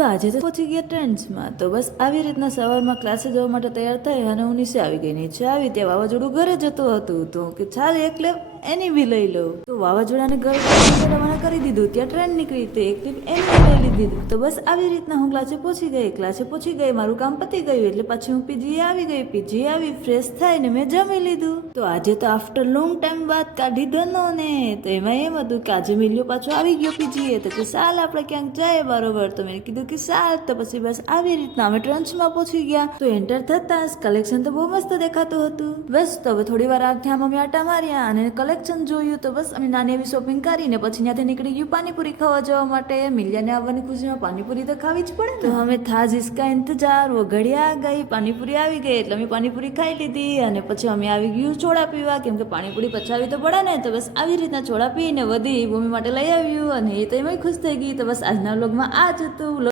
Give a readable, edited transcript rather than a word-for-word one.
તો આજે તો પહોંચી ગયા ટ્રેન્ડ્સમાં. તો બસ આવી રીતના સવારમાં ક્લાસે જવા માટે તૈયાર થઈ અને હું નીચે આવી ગઈ. નીચે આવી ત્યાં વાવાઝોડું ઘરે જતું હતું તો કે ચાલ એકલે એની બી લઈ લઉં. તો વાવાઝોડાને ઘરે રવાના કરી દીધું. ત્યાં ટ્રેન નીકળી તો એક ક્લિપ એની લઈ લીધી. તો બસ આવી રીતના હું ક્લાસે પહોંચી ગઈ. મારું કામ પતી ગયું એટલે પછી હું પીજીએ આવી ગઈ. પીજીએ આવી ફ્રેશ થઈને મેં જમી લીધું. તો આજે તો આફ્ટર લોંગ ટાઈમ બાદ કાઢી ગનો ને. તો એમાં એમ હતું કે આજે મિલ્યો પાછો આવી ગયો પીજીએ. તો કે સાલ આપણે ક્યાંક જાય બરોબર. તો મેં કીધું કે સાલ. તો પછી બસ આવી રીતના અમે ટ્રન્ચમાં પહોંચી ગયા. તો એન્ટર થતા જ કલેક્શન તો બહુ મસ્ત દેખાતું હતું. બસ તો હવે થોડી વાર ત્યાં અમે આટા માર્યા અને કલેક્શન જોયું. તો બસ અમે નાની એવી શોપિંગ કરીને પછી ત્યાંથી નીકળી ગયું પાણીપુરી ખાવા જવા માટે. મિલ્યાને આવવાની ખુશીમાં પાણીપુરી તો ખાવી જ પડે. તો અમે થા જિસકા ઇંતજાર वो ઘડી આ ગઈ. પાણીપુરી આવી ગઈ એટલે અમે પાણીપુરી ખાઈ લીધી. અને પછી અમે આવી ગયું ચોળા પીવા, કેમ કે પાણીપુરી પચાવી તો પડે ને. તો બસ આવી રીતના ચોળા પીને વધી ભૂમિ માટે લઈ આવ્યું અને એ તો એમાં ખુશ થઈ ગઈ. તો બસ આજના વ્લોગમાં આ જ હતું.